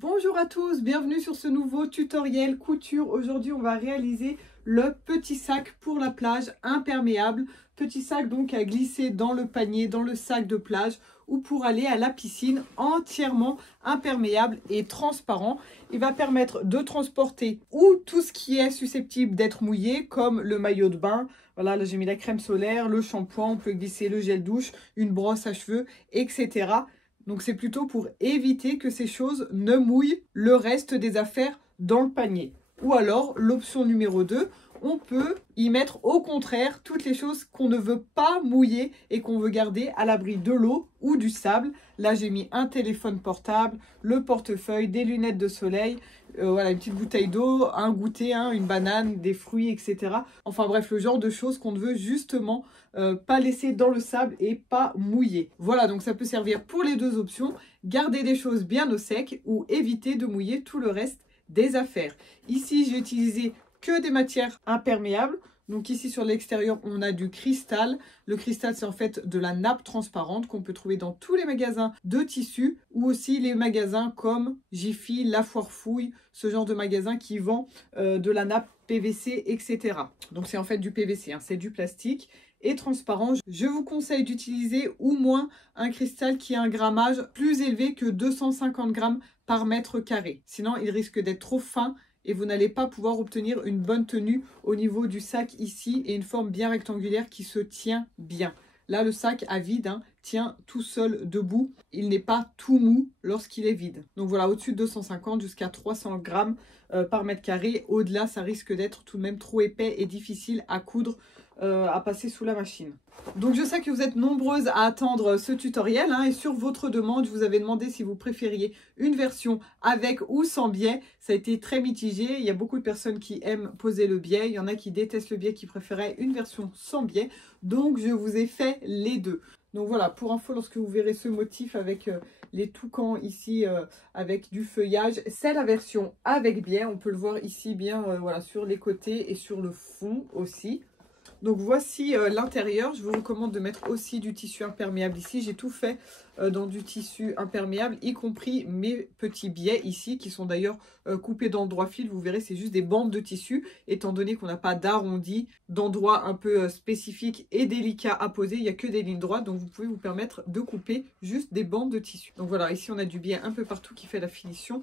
Bonjour à tous, bienvenue sur ce nouveau tutoriel couture. Aujourd'hui, on va réaliser le petit sac pour la plage imperméable. Petit sac donc à glisser dans le panier, dans le sac de plage ou pour aller à la piscine, entièrement imperméable et transparent. Il va permettre de transporter ou tout ce qui est susceptible d'être mouillé comme le maillot de bain. Voilà, là j'ai mis la crème solaire, le shampoing, on peut glisser le gel douche, une brosse à cheveux, etc. Donc c'est plutôt pour éviter que ces choses ne mouillent le reste des affaires dans le panier. Ou alors, l'option numéro 2, on peut y mettre au contraire toutes les choses qu'on ne veut pas mouiller et qu'on veut garder à l'abri de l'eau ou du sable. Là, j'ai mis un téléphone portable, le portefeuille, des lunettes de soleil, voilà, une petite bouteille d'eau, un goûter, une banane, des fruits, etc. Enfin bref, le genre de choses qu'on ne veut justement pas laisser dans le sable et pas mouiller. Voilà, donc ça peut servir pour les deux options. Garder des choses bien au sec ou éviter de mouiller tout le reste des affaires. Ici, j'ai utilisé que des matières imperméables. Donc ici sur l'extérieur, on a du cristal. Le cristal, c'est en fait de la nappe transparente qu'on peut trouver dans tous les magasins de tissus ou aussi les magasins comme Jiffy, La Foire Fouille, ce genre de magasin qui vend de la nappe PVC, etc. Donc c'est en fait du PVC, c'est du plastique et transparent. Je vous conseille d'utiliser au moins un cristal qui a un grammage plus élevé que 250 grammes par mètre carré. Sinon, il risque d'être trop fin et vous n'allez pas pouvoir obtenir une bonne tenue au niveau du sac ici et une forme bien rectangulaire qui se tient bien. Là, le sac à vide tient tout seul debout. Il n'est pas tout mou lorsqu'il est vide. Donc voilà, au-dessus de 250 jusqu'à 300 grammes par mètre carré. Au-delà, ça risque d'être tout de même trop épais et difficile à coudre, à passer sous la machine. Donc je sais que vous êtes nombreuses à attendre ce tutoriel et sur votre demande, je vous avais demandé si vous préfériez une version avec ou sans biais. Ça a été très mitigé. Il y a beaucoup de personnes qui aiment poser le biais. Il y en a qui détestent le biais, qui préféraient une version sans biais. Donc je vous ai fait les deux. Donc voilà, pour info, lorsque vous verrez ce motif avec les toucans ici avec du feuillage, c'est la version avec biais. On peut le voir ici bien voilà, sur les côtés et sur le fond aussi. Donc voici l'intérieur. Je vous recommande de mettre aussi du tissu imperméable ici. J'ai tout fait dans du tissu imperméable, y compris mes petits biais ici, qui sont d'ailleurs coupés dans le droit fil. Vous verrez, c'est juste des bandes de tissu, étant donné qu'on n'a pas d'arrondi, d'endroit un peu spécifique et délicat à poser. Il n'y a que des lignes droites, donc vous pouvez vous permettre de couper juste des bandes de tissu. Donc voilà, ici on a du biais un peu partout qui fait la finition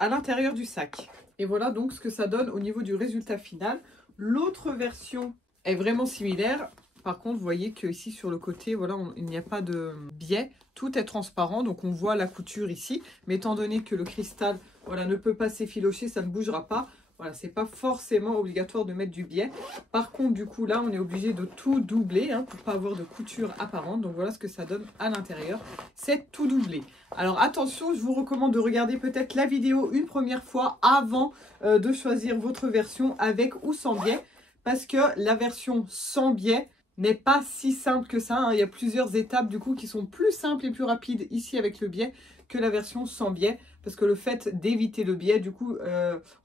à l'intérieur du sac. Et voilà donc ce que ça donne au niveau du résultat final. L'autre version est vraiment similaire. Par contre, vous voyez que ici sur le côté, voilà, il n'y a pas de biais. Tout est transparent, donc on voit la couture ici. Mais étant donné que le cristal, voilà, ne peut pas s'effilocher, ça ne bougera pas. Voilà, c'est pas forcément obligatoire de mettre du biais. Par contre, du coup, là, on est obligé de tout doubler pour pas avoir de couture apparente. Donc voilà ce que ça donne à l'intérieur. C'est tout doublé. Alors attention, je vous recommande de regarder peut-être la vidéo une première fois avant de choisir votre version avec ou sans biais. Parce que la version sans biais n'est pas si simple que ça. Il y a plusieurs étapes du coup qui sont plus simples et plus rapides ici avec le biais que la version sans biais. Parce que le fait d'éviter le biais du coup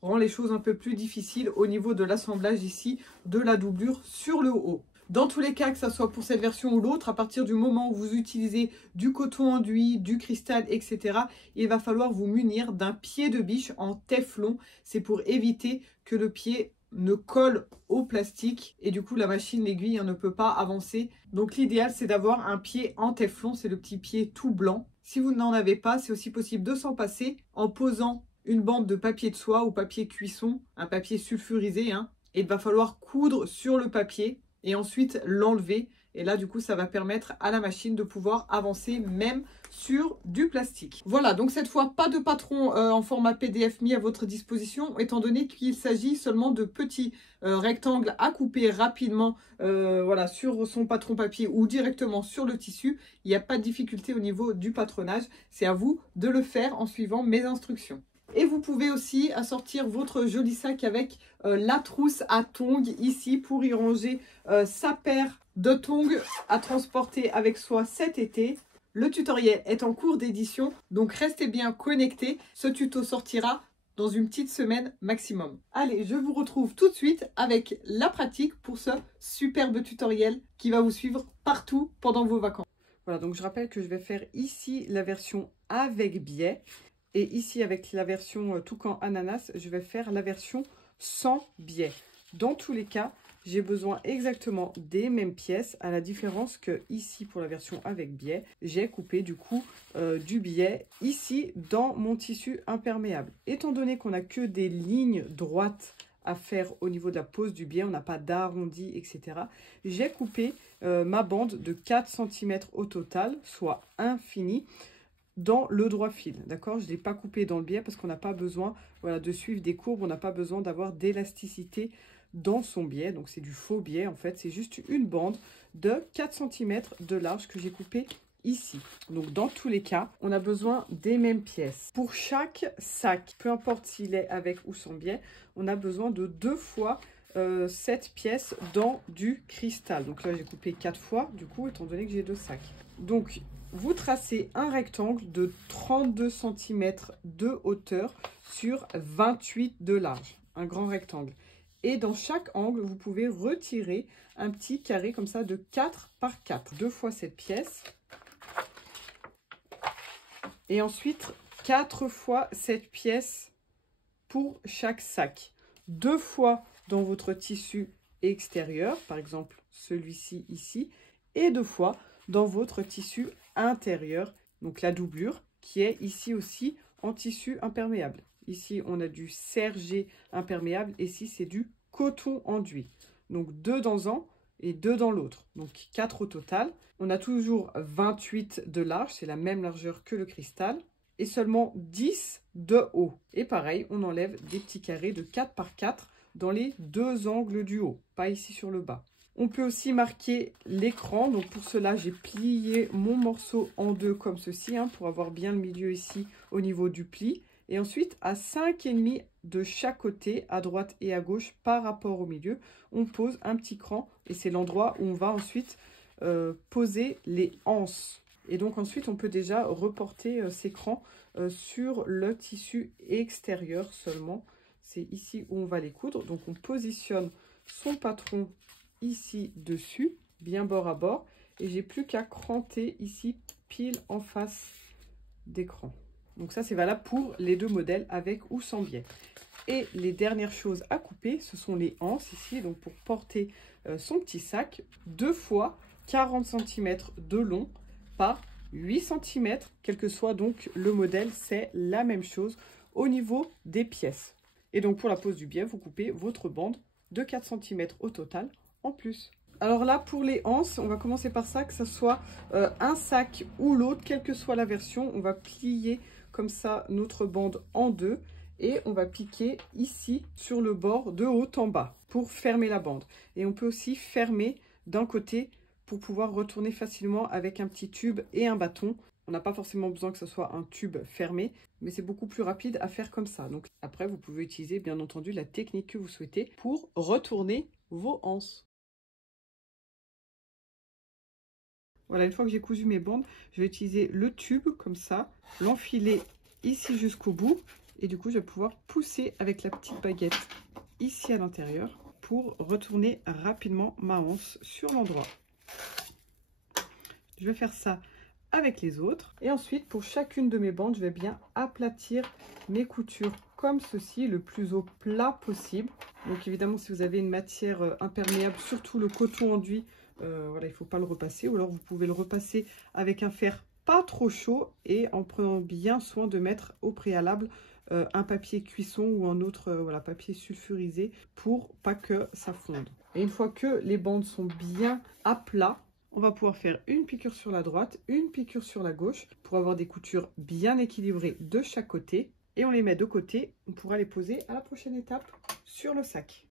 rend les choses un peu plus difficiles au niveau de l'assemblage ici de la doublure sur le haut. Dans tous les cas, que ce soit pour cette version ou l'autre, à partir du moment où vous utilisez du coton enduit, du cristal, etc., il va falloir vous munir d'un pied de biche en téflon. C'est pour éviter que le pied ne colle au plastique et du coup la machine, l'aiguille ne peut pas avancer. Donc l'idéal c'est d'avoir un pied en téflon, c'est le petit pied tout blanc. Si vous n'en avez pas, c'est aussi possible de s'en passer en posant une bande de papier de soie ou papier cuisson, un papier sulfurisé, et il va falloir coudre sur le papier et ensuite l'enlever. Et là, du coup, ça va permettre à la machine de pouvoir avancer même sur du plastique. Voilà, donc cette fois, pas de patron en format PDF mis à votre disposition, étant donné qu'il s'agit seulement de petits rectangles à couper rapidement voilà, sur son patron papier ou directement sur le tissu. Il n'y a pas de difficulté au niveau du patronage. C'est à vous de le faire en suivant mes instructions. Et vous pouvez aussi assortir votre joli sac avec la trousse à tongs ici pour y ranger sa paire de tongs à transporter avec soi cet été. Le tutoriel est en cours d'édition, donc restez bien connectés. Ce tuto sortira dans une petite semaine maximum. Allez, je vous retrouve tout de suite avec la pratique pour ce superbe tutoriel qui va vous suivre partout pendant vos vacances. Voilà, donc je rappelle que je vais faire ici la version avec biais. Et ici, avec la version toucan ananas, je vais faire la version sans biais. Dans tous les cas, j'ai besoin exactement des mêmes pièces, à la différence que ici, pour la version avec biais, j'ai coupé du coup du biais ici dans mon tissu imperméable. Étant donné qu'on n'a que des lignes droites à faire au niveau de la pose du biais, on n'a pas d'arrondi, etc. J'ai coupé ma bande de 4 cm au total, soit infini, dans le droit fil, d'accord? Je ne l'ai pas coupé dans le biais parce qu'on n'a pas besoin, voilà, de suivre des courbes, on n'a pas besoin d'avoir d'élasticité dans son biais, donc c'est du faux biais en fait, c'est juste une bande de 4 cm de large que j'ai coupé ici. Donc dans tous les cas, on a besoin des mêmes pièces. Pour chaque sac, peu importe s'il est avec ou sans biais, on a besoin de 2 fois cette pièce dans du cristal. Donc là j'ai coupé 4 fois du coup, étant donné que j'ai 2 sacs. Donc vous tracez un rectangle de 32 cm de hauteur sur 28 de large, un grand rectangle. Et dans chaque angle, vous pouvez retirer un petit carré comme ça de 4 par 4. 2 fois cette pièce. Et ensuite, 4 fois cette pièce pour chaque sac. 2 fois dans votre tissu extérieur, par exemple celui-ci ici, et 2 fois dans votre tissu intérieur, donc la doublure, qui est ici aussi en tissu imperméable. Ici, on a du sergé imperméable, et ici, c'est du coton enduit. Donc, 2 dans un et 2 dans l'autre. Donc, 4 au total. On a toujours 28 de large, c'est la même largeur que le cristal, et seulement 10 de haut. Et pareil, on enlève des petits carrés de 4 par 4 dans les 2 angles du haut, pas ici sur le bas. On peut aussi marquer l'écran. Donc pour cela, j'ai plié mon morceau en 2 comme ceci, hein, pour avoir bien le milieu ici au niveau du pli. Et ensuite, à 5,5 de chaque côté, à droite et à gauche, par rapport au milieu, on pose un petit cran. Et c'est l'endroit où on va ensuite poser les anses. Et donc ensuite, on peut déjà reporter ces crans sur le tissu extérieur seulement. C'est ici où on va les coudre. Donc on positionne son patron ici dessus, bien bord à bord, et j'ai plus qu'à cranter ici pile en face d'écran. Donc ça c'est valable pour les 2 modèles avec ou sans biais. Et les dernières choses à couper, ce sont les anses ici, donc pour porter son petit sac, 2 fois 40 cm de long par 8 cm, quel que soit donc le modèle, c'est la même chose au niveau des pièces. Et donc pour la pose du biais, vous coupez votre bande de 4 cm au total en plus. Alors là, pour les anses, on va commencer par ça, que ce soit un sac ou l'autre, quelle que soit la version, on va plier comme ça notre bande en 2 et on va piquer ici sur le bord de haut en bas pour fermer la bande. Et on peut aussi fermer d'un côté pour pouvoir retourner facilement avec un petit tube et un bâton. On n'a pas forcément besoin que ce soit un tube fermé, mais c'est beaucoup plus rapide à faire comme ça. Donc après, vous pouvez utiliser bien entendu la technique que vous souhaitez pour retourner vos anses. Voilà, une fois que j'ai cousu mes bandes, je vais utiliser le tube comme ça, l'enfiler ici jusqu'au bout. Et du coup, je vais pouvoir pousser avec la petite baguette ici à l'intérieur pour retourner rapidement ma anse sur l'endroit. Je vais faire ça avec les autres. Et ensuite, pour chacune de mes bandes, je vais bien aplatir mes coutures comme ceci, le plus au plat possible. Donc évidemment, si vous avez une matière imperméable, surtout le coton enduit, voilà, il ne faut pas le repasser, ou alors vous pouvez le repasser avec un fer pas trop chaud et en prenant bien soin de mettre au préalable un papier cuisson ou un autre voilà, papier sulfurisé pour pas que ça fonde. Et une fois que les bandes sont bien à plat, on va pouvoir faire une piqûre sur la droite, une piqûre sur la gauche pour avoir des coutures bien équilibrées de chaque côté. Et on les met de côté, on pourra les poser à la prochaine étape sur le sac.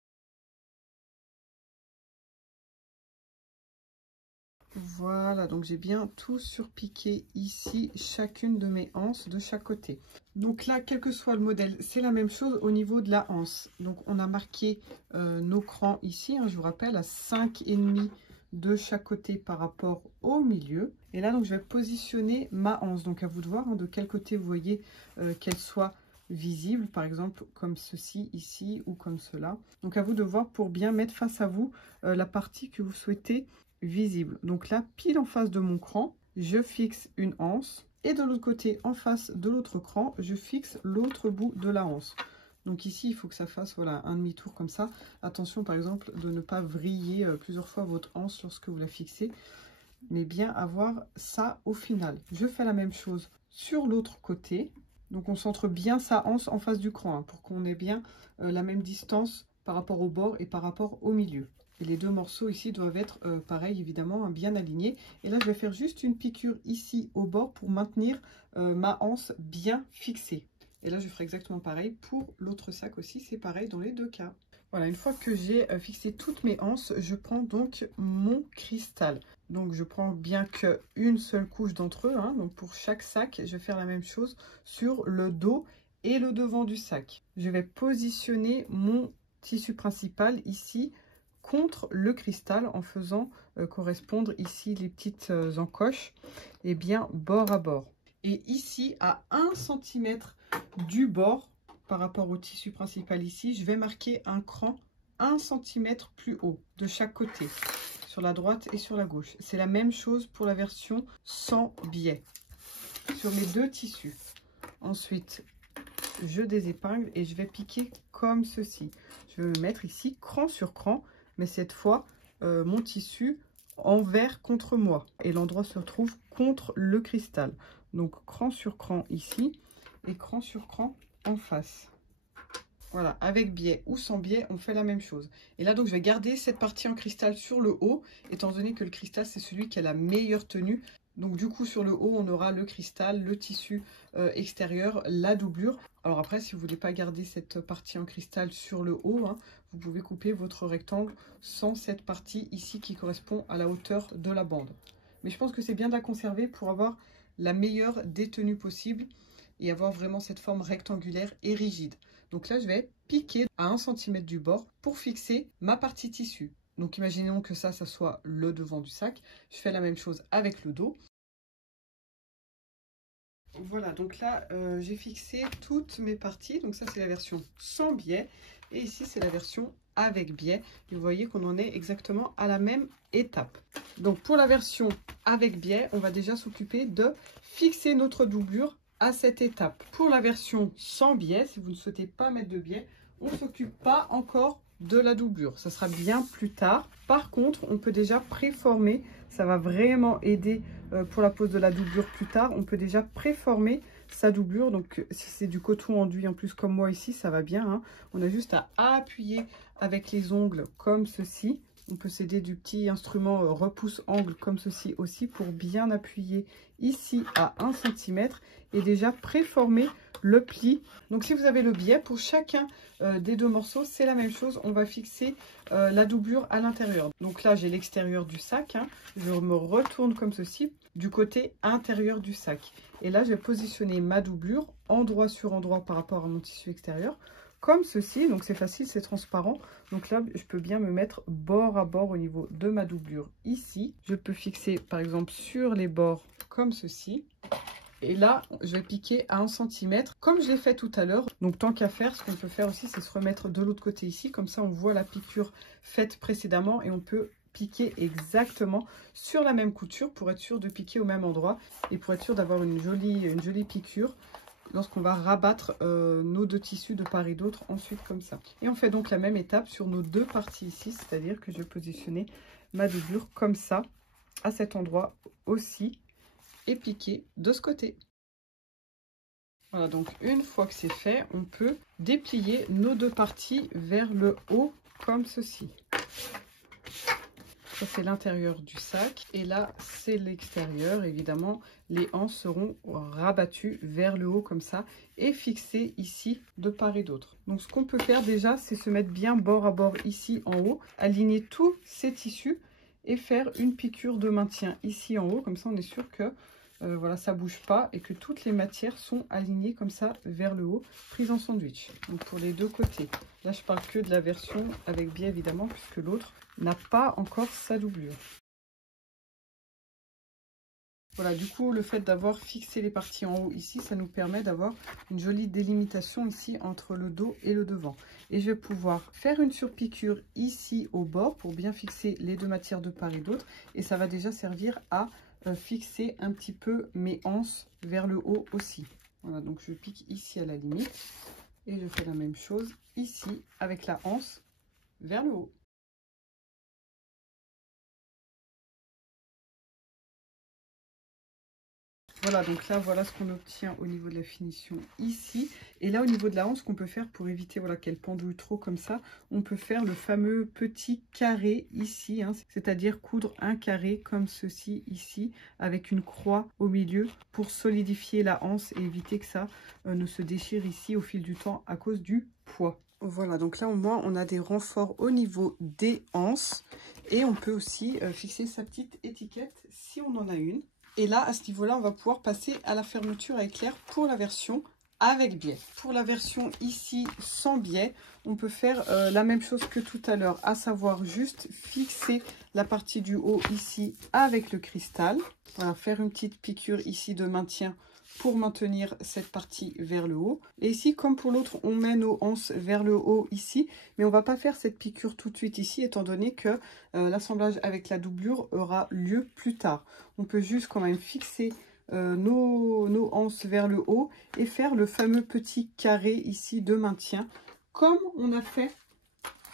Voilà, donc j'ai bien tout surpiqué ici, chacune de mes anses de chaque côté. Donc là, quel que soit le modèle, c'est la même chose au niveau de la anse. Donc on a marqué nos crans ici, hein, je vous rappelle, à 5,5 de chaque côté par rapport au milieu. Et là, donc je vais positionner ma anse. Donc à vous de voir hein, de quel côté vous voyez qu'elle soit visible, par exemple comme ceci ici ou comme cela. Donc à vous de voir pour bien mettre face à vous la partie que vous souhaitez visible. Donc là, pile en face de mon cran, je fixe une anse Et de l'autre côté, en face de l'autre cran, je fixe l'autre bout de la anse. Donc ici, il faut que ça fasse voilà, un demi-tour comme ça. Attention par exemple de ne pas vriller plusieurs fois votre anse lorsque vous la fixez, mais bien avoir ça au final. Je fais la même chose sur l'autre côté. Donc on centre bien sa anse en face du cran, hein, pour qu'on ait bien la même distance par rapport au bord et par rapport au milieu. Et les deux morceaux ici doivent être pareil évidemment, hein, bien alignés. Et là je vais faire juste une piqûre ici au bord pour maintenir ma anse bien fixée. Et là je ferai exactement pareil pour l'autre sac aussi, c'est pareil dans les deux cas. Voilà, une fois que j'ai fixé toutes mes anses, je prends donc mon cristal. Donc je prends bien qu'une seule couche d'entre eux, hein. Donc pour chaque sac, je vais faire la même chose sur le dos et le devant du sac. Je vais positionner mon tissu principal ici contre le cristal en faisant correspondre ici les petites encoches et bien bord à bord. Et ici à 1 cm du bord par rapport au tissu principal ici, je vais marquer un cran 1 cm plus haut de chaque côté, sur la droite et sur la gauche. C'est la même chose pour la version sans biais sur les deux tissus. Ensuite, je désépingle et je vais piquer comme ceci. Je vais me mettre ici cran sur cran, mais cette fois mon tissu envers contre moi et l'endroit se trouve contre le cristal. Donc cran sur cran ici et cran sur cran en face. Voilà, avec biais ou sans biais, on fait la même chose. Et là, donc, je vais garder cette partie en cristal sur le haut, étant donné que le cristal, c'est celui qui a la meilleure tenue. Donc, du coup, sur le haut, on aura le cristal, le tissu extérieur, la doublure. Alors après, si vous ne voulez pas garder cette partie en cristal sur le haut, hein, vous pouvez couper votre rectangle sans cette partie ici qui correspond à la hauteur de la bande. Mais je pense que c'est bien de la conserver pour avoir la meilleure détenue possible et avoir vraiment cette forme rectangulaire et rigide. Donc là, je vais piquer à 1 cm du bord pour fixer ma partie tissu. Donc imaginons que ça soit le devant du sac. Je fais la même chose avec le dos. Voilà, donc là, j'ai fixé toutes mes parties. Donc ça, c'est la version sans biais. Et ici, c'est la version avec biais. Et vous voyez qu'on en est exactement à la même étape. Donc pour la version avec biais, on va déjà s'occuper de fixer notre doublure à cette étape. Pour la version sans biais, si vous ne souhaitez pas mettre de biais, on ne s'occupe pas encore de la doublure. Ça sera bien plus tard. Par contre, on peut déjà préformer. Ça va vraiment aider pour la pose de la doublure plus tard. On peut déjà préformer sa doublure. Donc, si c'est du coton enduit en plus comme moi ici, ça va bien, hein. On a juste à appuyer avec les ongles comme ceci. On peut s'aider du petit instrument repousse-angle comme ceci aussi pour bien appuyer ici à 1 cm et déjà préformer le pli. Donc si vous avez le biais, pour chacun des deux morceaux, c'est la même chose. On va fixer la doublure à l'intérieur. Donc là, j'ai l'extérieur du sac, hein. Je me retourne comme ceci du côté intérieur du sac. Et là, je vais positionner ma doublure endroit sur endroit par rapport à mon tissu extérieur. Comme ceci, donc c'est facile, c'est transparent. Donc là, je peux bien me mettre bord à bord au niveau de ma doublure ici. Je peux fixer par exemple sur les bords comme ceci. Et là, je vais piquer à 1 cm comme je l'ai fait tout à l'heure. Donc tant qu'à faire, ce qu'on peut faire aussi, c'est se remettre de l'autre côté ici. Comme ça, on voit la piqûre faite précédemment et on peut piquer exactement sur la même couture pour être sûr de piquer au même endroit et pour être sûr d'avoir une jolie piqûre lorsqu'on va rabattre nos deux tissus de part et d'autre ensuite comme ça. Et on fait donc la même étape sur nos deux parties ici, c'est-à-dire que je vais positionner ma doublure comme ça, à cet endroit aussi, et piquer de ce côté. Voilà, donc une fois que c'est fait, on peut déplier nos deux parties vers le haut comme ceci. Ça, c'est l'intérieur du sac. Et là, c'est l'extérieur. Évidemment, les anses seront rabattues vers le haut comme ça et fixées ici de part et d'autre. Donc, ce qu'on peut faire déjà, c'est se mettre bien bord à bord ici en haut, aligner tous ces tissus et faire une piqûre de maintien ici en haut. Comme ça, on est sûr que voilà, ça bouge pas et que toutes les matières sont alignées comme ça vers le haut, prises en sandwich. Donc, pour les deux côtés. Là, je parle que de la version avec biais, évidemment, puisque l'autre n'a pas encore sa doublure. Voilà, du coup, le fait d'avoir fixé les parties en haut ici, ça nous permet d'avoir une jolie délimitation ici entre le dos et le devant. Et je vais pouvoir faire une surpiqûre ici au bord pour bien fixer les deux matières de part et d'autre. Et ça va déjà servir à fixer un petit peu mes anses vers le haut aussi. Voilà, donc je pique ici à la limite et je fais la même chose ici avec la anse vers le haut. Voilà, donc là, voilà ce qu'on obtient au niveau de la finition ici. Et là, au niveau de la hanche, ce qu'on peut faire pour éviter voilà, qu'elle pendouille trop comme ça, on peut faire le fameux petit carré ici, hein, c'est-à-dire coudre un carré comme ceci ici, avec une croix au milieu pour solidifier la hanche et éviter que ça ne se déchire ici au fil du temps à cause du poids. Voilà, donc là au moins on a des renforts au niveau des anses et on peut aussi fixer sa petite étiquette si on en a une. Et là, à ce niveau-là, on va pouvoir passer à la fermeture à éclair pour la version avec biais. Pour la version ici sans biais, on peut faire la même chose que tout à l'heure, à savoir juste fixer la partie du haut ici avec le cristal. Voilà, faire une petite piqûre ici de maintien pour maintenir cette partie vers le haut. Et ici, comme pour l'autre, on met nos anses vers le haut ici, mais on va pas faire cette piqûre tout de suite ici, étant donné que l'assemblage avec la doublure aura lieu plus tard. On peut juste quand même fixer nos anses vers le haut et faire le fameux petit carré ici de maintien, comme on a fait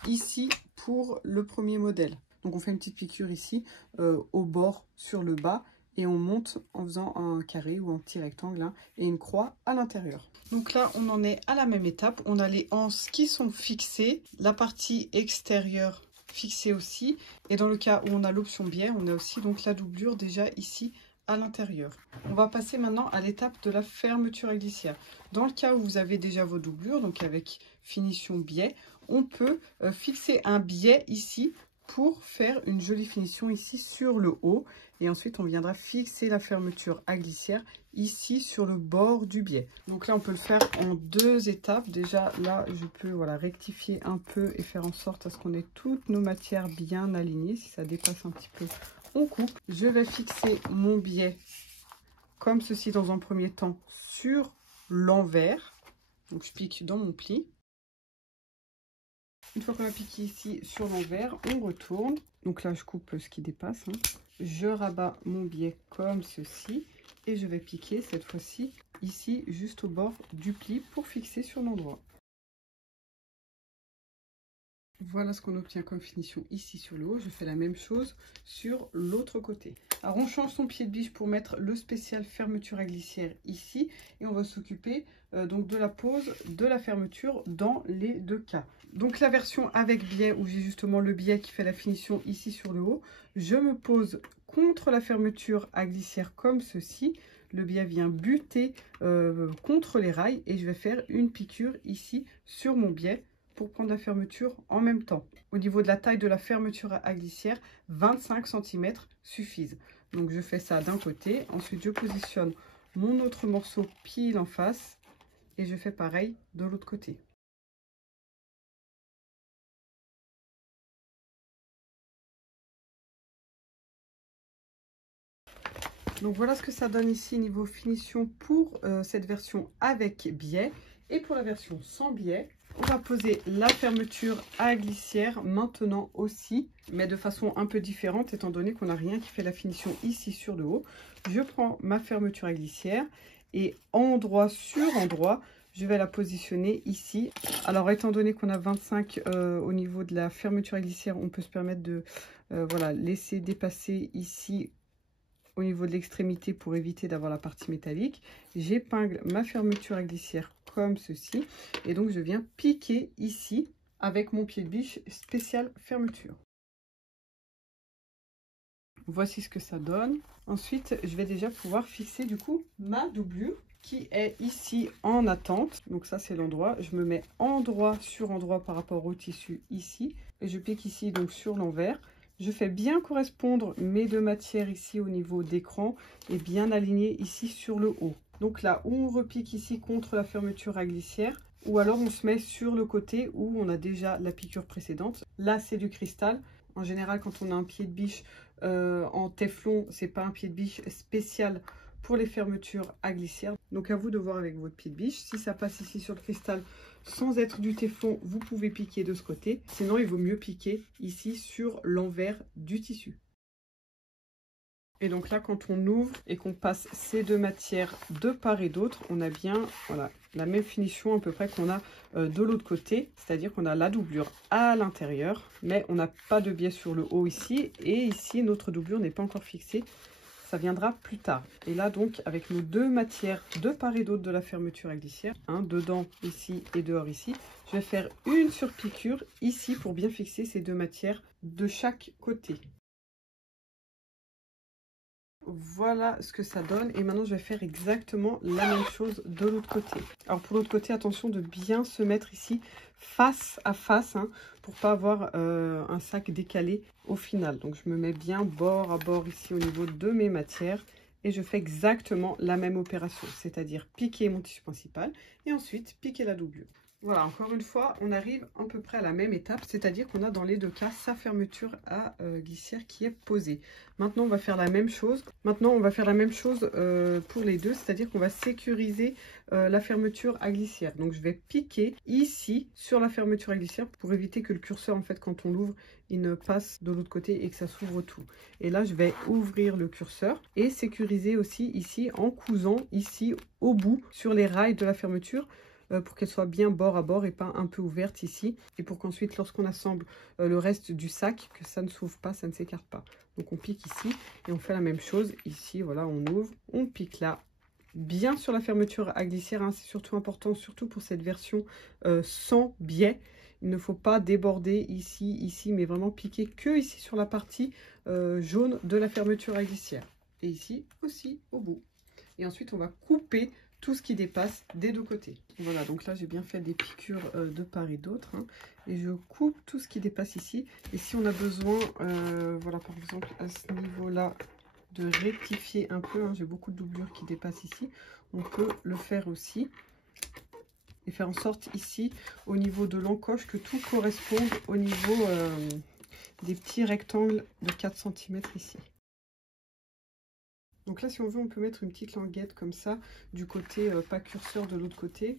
ici pour le premier modèle. Donc on fait une petite piqûre ici au bord sur le bas, et on monte en faisant un carré ou un petit rectangle hein, et une croix à l'intérieur. Donc là, on en est à la même étape. On a les anses qui sont fixées, la partie extérieure fixée aussi. Et dans le cas où on a l'option biais, on a aussi donc la doublure déjà ici à l'intérieur. On va passer maintenant à l'étape de la fermeture à glissière. Dans le cas où vous avez déjà vos doublures, donc avec finition biais, on peut fixer un biais ici pour faire une jolie finition ici sur le haut. Et ensuite, on viendra fixer la fermeture à glissière ici sur le bord du biais. Donc là, on peut le faire en deux étapes. Déjà, là, je peux voilà, rectifier un peu et faire en sorte à ce qu'on ait toutes nos matières bien alignées. Si ça dépasse un petit peu, on coupe. Je vais fixer mon biais comme ceci dans un premier temps sur l'envers. Donc, je pique dans mon pli. Une fois qu'on a piqué ici sur l'envers, on retourne. Donc là, je coupe ce qui dépasse. Hein. Je rabats mon biais comme ceci. Et je vais piquer cette fois-ci ici, juste au bord du pli pour fixer sur l'endroit. Voilà ce qu'on obtient comme finition ici sur le haut. Je fais la même chose sur l'autre côté. Alors on change son pied de biche pour mettre le spécial fermeture à glissière ici. Et on va s'occuper donc de la pose de la fermeture dans les deux cas. Donc la version avec biais où j'ai justement le biais qui fait la finition ici sur le haut. Je me pose contre la fermeture à glissière comme ceci. Le biais vient buter contre les rails et je vais faire une piqûre ici sur mon biais pour prendre la fermeture en même temps. Au niveau de la taille de la fermeture à glissière, 25 cm suffisent. Donc je fais ça d'un côté, ensuite je positionne mon autre morceau pile en face et je fais pareil de l'autre côté. Donc voilà ce que ça donne ici niveau finition pour cette version avec biais. Et pour la version sans biais, on va poser la fermeture à glissière maintenant aussi, mais de façon un peu différente étant donné qu'on n'a rien qui fait la finition ici sur le haut. Je prends ma fermeture à glissière et endroit sur endroit, je vais la positionner ici. Alors étant donné qu'on a 25 au niveau de la fermeture à glissière, on peut se permettre de voilà, laisser dépasser ici au niveau de l'extrémité pour éviter d'avoir la partie métallique. J'épingle ma fermeture à glissière comme ceci et donc je viens piquer ici avec mon pied de biche spécial fermeture. Voici ce que ça donne. Ensuite, je vais déjà pouvoir fixer du coup ma doublure qui est ici en attente. Donc ça, c'est l'endroit. Je me mets endroit sur endroit par rapport au tissu ici et je pique ici donc sur l'envers. Je fais bien correspondre mes deux matières ici au niveau d'écran et bien aligner ici sur le haut. Donc là où on repique ici contre la fermeture à glissière, ou alors on se met sur le côté où on a déjà la piqûre précédente. Là c'est du cristal. En général quand on a un pied de biche en téflon, c'est pas un pied de biche spécial pour les fermetures à glissière. Donc à vous de voir avec votre pied de biche. Si ça passe ici sur le cristal sans être du téflon, vous pouvez piquer de ce côté. Sinon, il vaut mieux piquer ici sur l'envers du tissu. Et donc là, quand on ouvre et qu'on passe ces deux matières de part et d'autre, on a bien voilà, la même finition à peu près qu'on a de l'autre côté. C'est-à-dire qu'on a la doublure à l'intérieur, mais on n'a pas de biais sur le haut ici. Et ici, notre doublure n'est pas encore fixée. Ça viendra plus tard. Et là, donc, avec nos deux matières de part et d'autre de la fermeture à glissière, dedans ici et dehors ici, je vais faire une surpiqûre ici pour bien fixer ces deux matières de chaque côté. Voilà ce que ça donne. Et maintenant, je vais faire exactement la même chose de l'autre côté. Alors, pour l'autre côté, attention de bien se mettre ici face à face pour pas avoir un sac décalé au final. Donc, je me mets bien bord à bord ici au niveau de mes matières. Et je fais exactement la même opération. C'est-à-dire piquer mon tissu principal et ensuite piquer la doublure. Voilà, encore une fois, on arrive à peu près à la même étape, c'est-à-dire qu'on a dans les deux cas sa fermeture à glissière qui est posée. Maintenant, on va faire la même chose. Pour les deux, c'est-à-dire qu'on va sécuriser la fermeture à glissière. Donc, je vais piquer ici sur la fermeture à glissière pour éviter que le curseur, en fait, quand on l'ouvre, il ne passe de l'autre côté et que ça s'ouvre tout. Et là, je vais ouvrir le curseur et sécuriser aussi ici en cousant ici au bout sur les rails de la fermeture, pour qu'elle soit bien bord à bord et pas un peu ouverte ici. Et pour qu'ensuite, lorsqu'on assemble le reste du sac, que ça ne s'ouvre pas, ça ne s'écarte pas. Donc on pique ici et on fait la même chose. Ici, voilà, on ouvre, on pique là. Bien sur la fermeture à glissière, c'est surtout important, surtout pour cette version sans biais. Il ne faut pas déborder ici, mais vraiment piquer que ici sur la partie jaune de la fermeture à glissière. Et ici aussi au bout. Et ensuite, on va couper tout ce qui dépasse des deux côtés. Voilà, donc là j'ai bien fait des piqûres de part et d'autre, et je coupe tout ce qui dépasse ici. Et si on a besoin, voilà, par exemple à ce niveau là, de rectifier un peu, j'ai beaucoup de doublures qui dépassent ici, on peut le faire aussi et faire en sorte ici au niveau de l'encoche que tout corresponde au niveau des petits rectangles de 4 cm ici. Donc là, si on veut, on peut mettre une petite languette comme ça, du côté pas curseur de l'autre côté,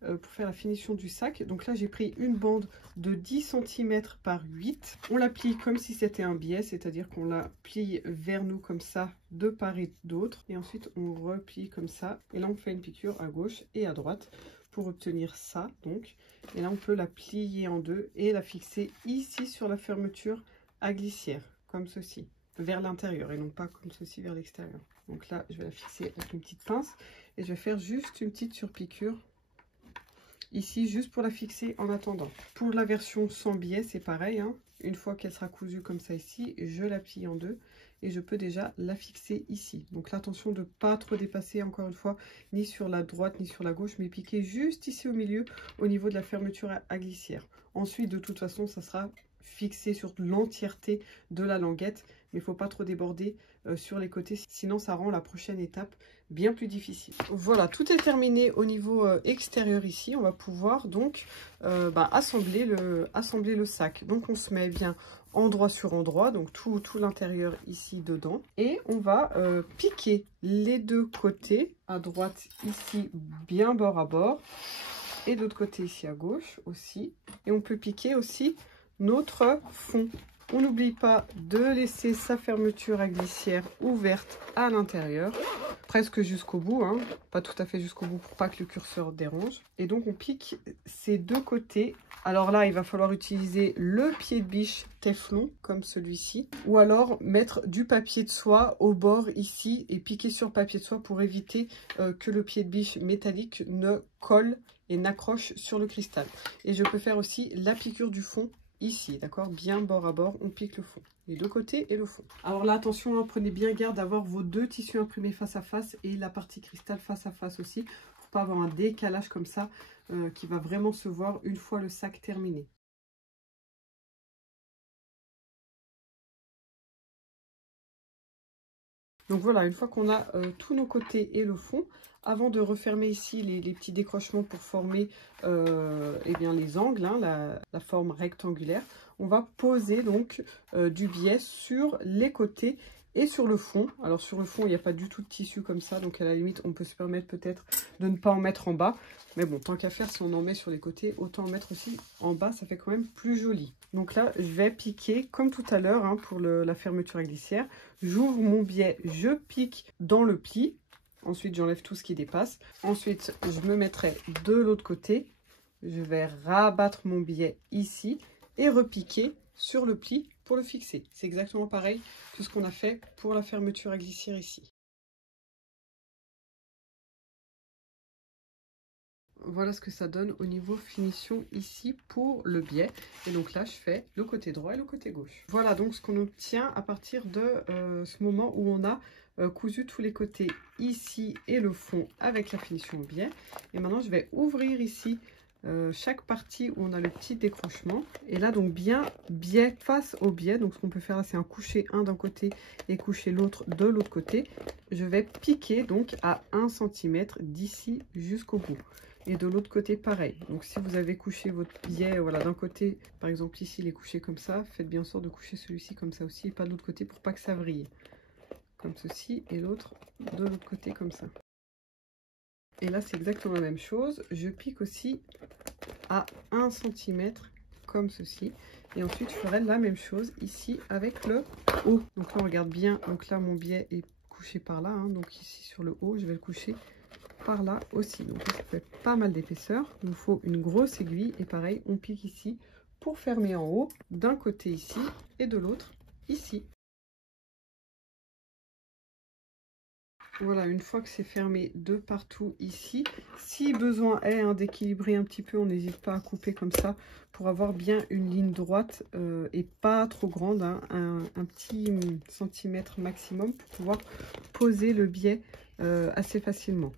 pour faire la finition du sac. Donc là, j'ai pris une bande de 10 cm par 8. On la plie comme si c'était un biais, c'est-à-dire qu'on la plie vers nous comme ça, de part et d'autre. Et ensuite, on replie comme ça. Et là, on fait une piqûre à gauche et à droite pour obtenir ça. Donc, et là, on peut la plier en deux et la fixer ici sur la fermeture à glissière, comme ceci, vers l'intérieur et non pas comme ceci vers l'extérieur. Donc là, je vais la fixer avec une petite pince et je vais faire juste une petite surpiqûre ici, juste pour la fixer en attendant. Pour la version sans biais, c'est pareil. Une fois qu'elle sera cousue comme ça ici, je la plie en deux et je peux déjà la fixer ici. Donc là, attention de ne pas trop dépasser, encore une fois, ni sur la droite ni sur la gauche, mais piquer juste ici au milieu, au niveau de la fermeture à glissière. Ensuite, de toute façon, ça sera fixé sur l'entièreté de la languette, mais il ne faut pas trop déborder sur les côtés, sinon ça rend la prochaine étape bien plus difficile. Voilà, tout est terminé au niveau extérieur ici. On va pouvoir donc assembler le sac. Donc on se met bien endroit sur endroit, donc tout l'intérieur ici dedans, et on va piquer les deux côtés, à droite ici bien bord à bord, et de l'autre côté ici à gauche aussi. Et on peut piquer aussi notre fond. On n'oublie pas de laisser sa fermeture à glissière ouverte à l'intérieur, presque jusqu'au bout, pas tout à fait jusqu'au bout pour pas que le curseur dérange. Et donc on pique ces deux côtés. Alors là, il va falloir utiliser le pied de biche téflon comme celui-ci, ou alors mettre du papier de soie au bord ici et piquer sur papier de soie pour éviter que le pied de biche métallique ne colle et n'accroche sur le cristal. Et je peux faire aussi la piqûre du fond ici, d'accord, bien bord à bord, on pique le fond, les deux côtés et le fond. Alors là, attention, prenez bien garde d'avoir vos deux tissus imprimés face à face et la partie cristal face à face aussi, pour pas avoir un décalage comme ça qui va vraiment se voir une fois le sac terminé. Donc voilà, une fois qu'on a tous nos côtés et le fond, avant de refermer ici les petits décrochements pour former les angles, la forme rectangulaire, on va poser donc du biais sur les côtés et sur le fond. Alors sur le fond, il n'y a pas du tout de tissu comme ça, donc à la limite, on peut se permettre peut-être de ne pas en mettre en bas. Mais bon, tant qu'à faire, si on en met sur les côtés, autant en mettre aussi en bas, ça fait quand même plus joli. Donc là, je vais piquer comme tout à l'heure hein, pour la fermeture à glissière. J'ouvre mon biais, je pique dans le pli. Ensuite, j'enlève tout ce qui dépasse. Ensuite, je me mettrai de l'autre côté. Je vais rabattre mon biais ici et repiquer sur le pli pour le fixer. C'est exactement pareil que ce qu'on a fait pour la fermeture à glissière ici. Voilà ce que ça donne au niveau finition ici pour le biais. Et donc là, je fais le côté droit et le côté gauche. Voilà donc ce qu'on obtient à partir de ce moment où on a cousu tous les côtés ici et le fond avec la finition au biais. Et maintenant, je vais ouvrir ici chaque partie où on a le petit décrochement. Et là, donc bien biais face au biais. Donc ce qu'on peut faire là, c'est un coucher un d'un côté et coucher l'autre de l'autre côté. Je vais piquer donc à 1 cm d'ici jusqu'au bout. Et de l'autre côté, pareil. Donc, si vous avez couché votre biais, voilà, d'un côté, par exemple, ici, il est couché comme ça. Faites bien en sorte de coucher celui-ci comme ça aussi, et pas de l'autre côté pour pas que ça vrille. Comme ceci, et l'autre de l'autre côté comme ça. Et là, c'est exactement la même chose. Je pique aussi à 1 cm comme ceci. Et ensuite, je ferai la même chose ici avec le haut. Donc là, on regarde bien. Donc là, mon biais est couché par là. Hein. Donc ici, sur le haut, je vais le coucher par là aussi. Donc ça fait pas mal d'épaisseur. Il nous faut une grosse aiguille et pareil, on pique ici pour fermer en haut, d'un côté ici et de l'autre ici. Voilà, une fois que c'est fermé de partout ici, si besoin est d'équilibrer un petit peu, on n'hésite pas à couper comme ça pour avoir bien une ligne droite et pas trop grande, hein, un petit centimètre maximum pour pouvoir poser le biais assez facilement.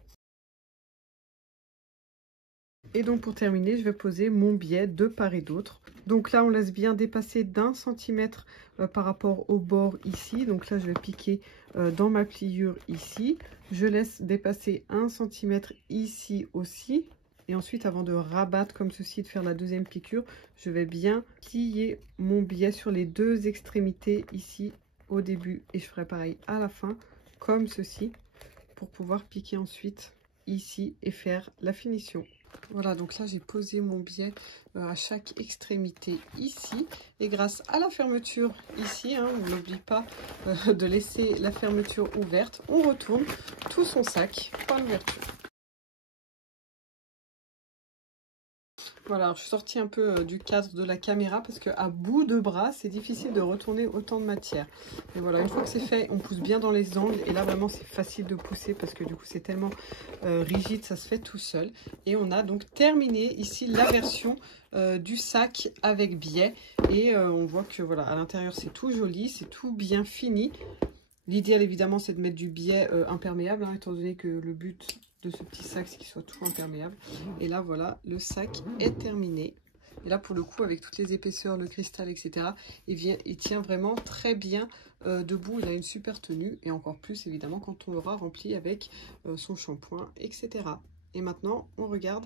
Et donc pour terminer, je vais poser mon biais de part et d'autre. Donc là, on laisse bien dépasser d'1 centimètre par rapport au bord ici. Donc là, je vais piquer dans ma pliure ici. Je laisse dépasser 1 centimètre ici aussi. Et ensuite, avant de rabattre comme ceci, de faire la deuxième piqûre, je vais bien plier mon biais sur les deux extrémités ici au début. Et je ferai pareil à la fin, comme ceci, pour pouvoir piquer ensuite ici et faire la finition. Voilà, donc là j'ai posé mon biais à chaque extrémité ici, et grâce à la fermeture ici, hein, on n'oublie pas de laisser la fermeture ouverte, on retourne tout son sac par l'ouverture. Voilà, alors je suis sortie un peu du cadre de la caméra parce qu'à bout de bras, c'est difficile de retourner autant de matière. Et voilà, une fois que c'est fait, on pousse bien dans les angles. Et là, vraiment, c'est facile de pousser parce que du coup, c'est tellement rigide, ça se fait tout seul. Et on a donc terminé ici la version du sac avec biais. Et on voit que voilà, à l'intérieur, c'est tout joli, c'est tout bien fini. L'idéal, évidemment, c'est de mettre du biais imperméable, hein, étant donné que le but de ce petit sac, c'est qu'il soit tout imperméable. Et là, voilà, le sac est terminé. Et là, pour le coup, avec toutes les épaisseurs, le cristal, etc., il tient vraiment très bien debout. Il a une super tenue. Et encore plus, évidemment, quand on l'aura rempli avec son shampoing, etc. Et maintenant, on regarde.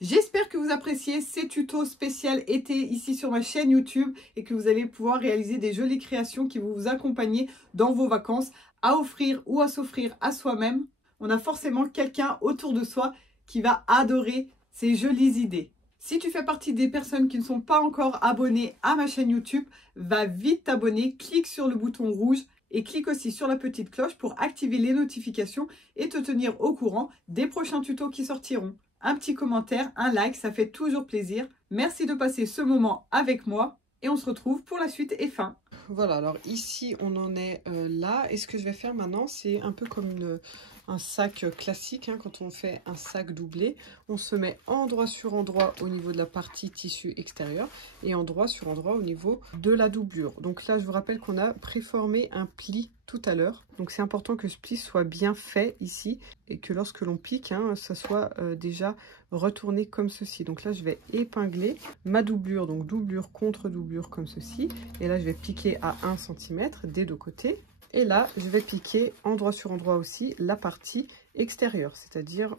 J'espère que vous appréciez ces tutos spécial été ici sur ma chaîne YouTube et que vous allez pouvoir réaliser des jolies créations qui vont vous accompagner dans vos vacances à offrir ou à s'offrir à soi-même. On a forcément quelqu'un autour de soi qui va adorer ces jolies idées. Si tu fais partie des personnes qui ne sont pas encore abonnées à ma chaîne YouTube, va vite t'abonner, clique sur le bouton rouge et clique aussi sur la petite cloche pour activer les notifications et te tenir au courant des prochains tutos qui sortiront. Un petit commentaire, un like, ça fait toujours plaisir. Merci de passer ce moment avec moi et on se retrouve pour la suite et fin. Voilà, alors ici on en est là et ce que je vais faire maintenant, c'est un peu comme un sac classique, hein, quand on fait un sac doublé, on se met endroit sur endroit au niveau de la partie tissu extérieur et endroit sur endroit au niveau de la doublure. Donc là, je vous rappelle qu'on a préformé un pli tout à l'heure, donc c'est important que ce pli soit bien fait ici et que lorsque l'on pique, hein, ça soit déjà retourné comme ceci. Donc là, je vais épingler ma doublure, donc doublure contre doublure comme ceci, et là je vais piquer à 1 cm des deux côtés. Et là, je vais piquer endroit sur endroit aussi la partie extérieure, c'est-à-dire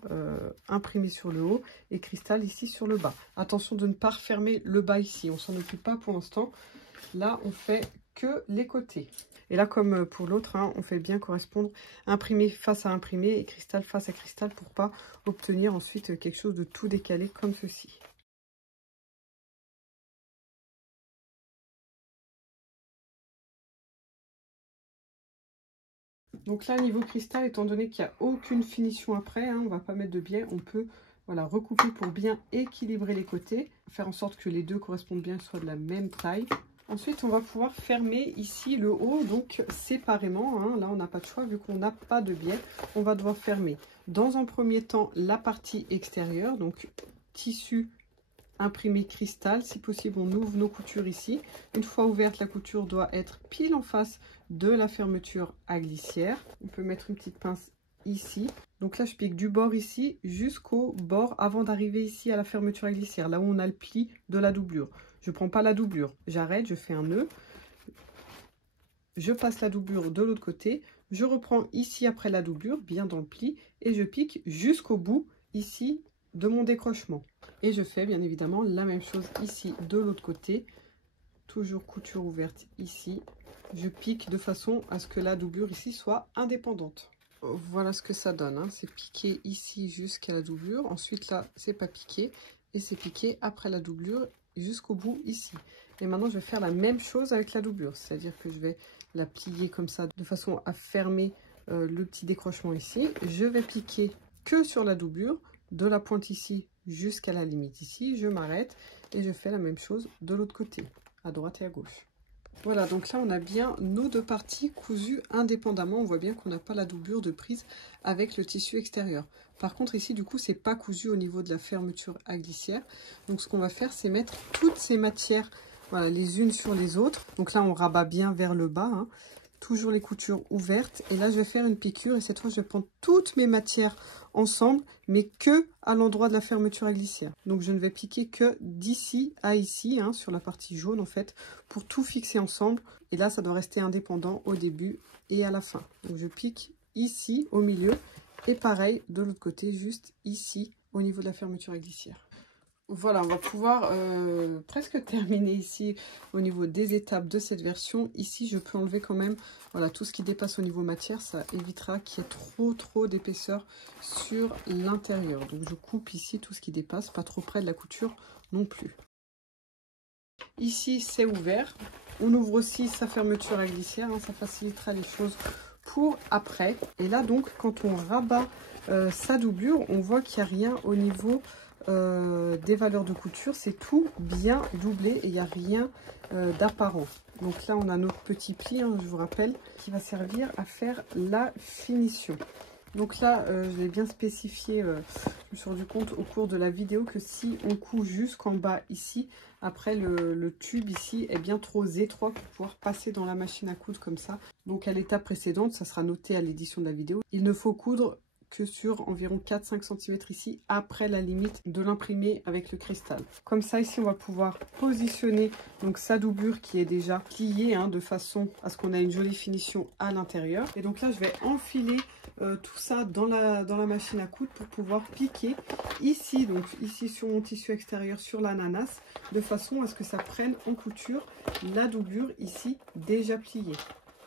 imprimé sur le haut et cristal ici sur le bas. Attention de ne pas refermer le bas ici, on s'en occupe pas pour l'instant. Là, on fait que les côtés. Et là, comme pour l'autre, hein, on fait bien correspondre imprimé face à imprimé et cristal face à cristal pour pas obtenir ensuite quelque chose de tout décalé comme ceci. Donc là, niveau cristal, étant donné qu'il n'y a aucune finition après, hein, on ne va pas mettre de biais, on peut voilà, recouper pour bien équilibrer les côtés, faire en sorte que les deux correspondent bien, soient de la même taille. Ensuite, on va pouvoir fermer ici le haut, donc séparément. Hein. Là, on n'a pas de choix, vu qu'on n'a pas de biais. On va devoir fermer dans un premier temps la partie extérieure, donc tissu imprimé cristal. Si possible, on ouvre nos coutures ici. Une fois ouverte, la couture doit être pile en face de la fermeture à glissière. On peut mettre une petite pince ici. Donc là, je pique du bord ici jusqu'au bord avant d'arriver ici à la fermeture à glissière, là où on a le pli de la doublure. Je ne prends pas la doublure, j'arrête, je fais un nœud, je passe la doublure de l'autre côté, je reprends ici après la doublure, bien dans le pli, et je pique jusqu'au bout ici de mon décrochement. Et je fais bien évidemment la même chose ici de l'autre côté, toujours couture ouverte ici, je pique de façon à ce que la doublure ici soit indépendante. Voilà ce que ça donne, hein. C'est piqué ici jusqu'à la doublure, ensuite là c'est pas piqué, et c'est piqué après la doublure jusqu'au bout ici. Et maintenant je vais faire la même chose avec la doublure, c'est à dire que je vais la plier comme ça de façon à fermer le petit décrochement ici. Je vais piquer que sur la doublure, de la pointe ici jusqu'à la limite ici, je m'arrête et je fais la même chose de l'autre côté, à droite et à gauche. Voilà, donc là on a bien nos deux parties cousues indépendamment. On voit bien qu'on n'a pas la doublure de prise avec le tissu extérieur. Par contre ici du coup c'est pas cousu au niveau de la fermeture à glissière. Donc ce qu'on va faire c'est mettre toutes ces matières, voilà, les unes sur les autres. Donc là on rabat bien vers le bas, hein. Toujours les coutures ouvertes. Et là je vais faire une piqûre et cette fois je vais prendre toutes mes matières ensemble, mais que à l'endroit de la fermeture à glissière. Donc je ne vais piquer que d'ici à ici, hein, sur la partie jaune en fait, pour tout fixer ensemble. Et là ça doit rester indépendant au début et à la fin. Donc je pique ici au milieu et pareil de l'autre côté, juste ici au niveau de la fermeture à glissière. Voilà, on va pouvoir presque terminer ici au niveau des étapes de cette version. Ici, je peux enlever quand même voilà, tout ce qui dépasse au niveau matière. Ça évitera qu'il y ait trop d'épaisseur sur l'intérieur. Donc, je coupe ici tout ce qui dépasse, pas trop près de la couture non plus. Ici, c'est ouvert. On ouvre aussi sa fermeture à glissière. Hein, ça facilitera les choses pour après. Et là, donc, quand on rabat sa doublure, on voit qu'il n'y a rien au niveau des valeurs de couture, c'est tout bien doublé et il n'y a rien d'apparent. Donc là on a notre petit pli, hein, je vous rappelle, qui va servir à faire la finition. Donc là je l'ai bien spécifié, je me suis rendu compte au cours de la vidéo que si on coud jusqu'en bas ici, après le tube ici est bien trop étroit pour pouvoir passer dans la machine à coudre comme ça. Donc à l'étape précédente, ça sera noté à l'édition de la vidéo, il ne faut coudre que sur environ 4-5 cm ici, après la limite de l'imprimé avec le cristal. Comme ça, ici, on va pouvoir positionner donc sa doublure qui est déjà pliée, hein, de façon à ce qu'on ait une jolie finition à l'intérieur. Et donc là, je vais enfiler tout ça dans la machine à coudre pour pouvoir piquer ici, donc ici sur mon tissu extérieur, sur l'ananas, de façon à ce que ça prenne en couture la doublure ici déjà pliée.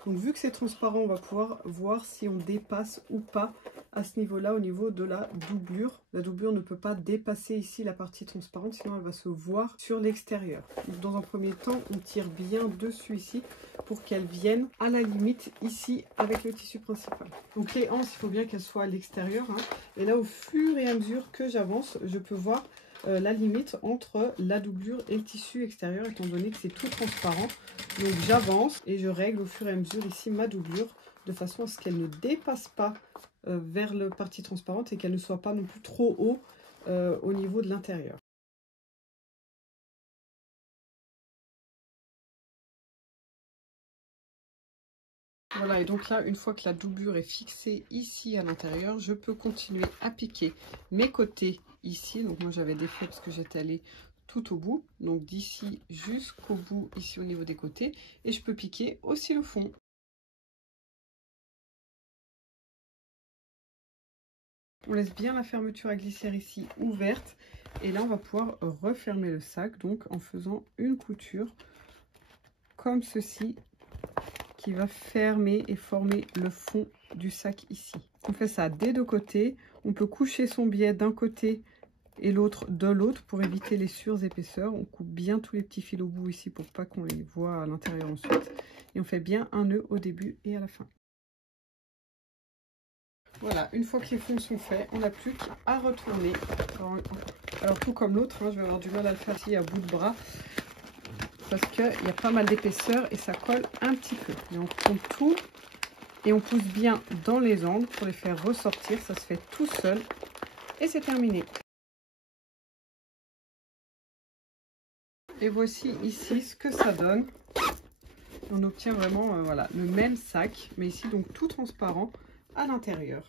Donc vu que c'est transparent, on va pouvoir voir si on dépasse ou pas à ce niveau-là, au niveau de la doublure. La doublure ne peut pas dépasser ici la partie transparente, sinon elle va se voir sur l'extérieur. Dans un premier temps, on tire bien dessus ici pour qu'elle vienne à la limite ici avec le tissu principal. Donc les anses, il faut bien qu'elles soient à l'extérieur, hein. Et là, au fur et à mesure que j'avance, je peux voir la limite entre la doublure et le tissu extérieur, étant donné que c'est tout transparent. Donc j'avance et je règle au fur et à mesure ici ma doublure de façon à ce qu'elle ne dépasse pas vers la partie transparente et qu'elle ne soit pas non plus trop haut au niveau de l'intérieur. Voilà, et donc là, une fois que la doublure est fixée ici à l'intérieur, je peux continuer à piquer mes côtés ici. Donc moi j'avais défait parce que j'étais allée tout au bout, donc d'ici jusqu'au bout ici au niveau des côtés, et je peux piquer aussi le fond. On laisse bien la fermeture à glissière ici ouverte, et là on va pouvoir refermer le sac, donc en faisant une couture comme ceci qui va fermer et former le fond du sac ici. On fait ça des deux côtés. On peut coucher son biais d'un côté et l'autre de l'autre pour éviter les surépaisseurs. On coupe bien tous les petits fils au bout ici pour pas qu'on les voit à l'intérieur ensuite. Et on fait bien un nœud au début et à la fin. Voilà, une fois que les fonds sont faits, on n'a plus qu'à retourner. Alors tout comme l'autre, hein, je vais avoir du mal à le faire ici à bout de bras parce qu'il y a pas mal d'épaisseur et ça colle un petit peu. Et on tourne tout et on pousse bien dans les angles pour les faire ressortir. Ça se fait tout seul et c'est terminé. Et voici ici ce que ça donne. On obtient vraiment voilà, le même sac, mais ici donc tout transparent à l'intérieur.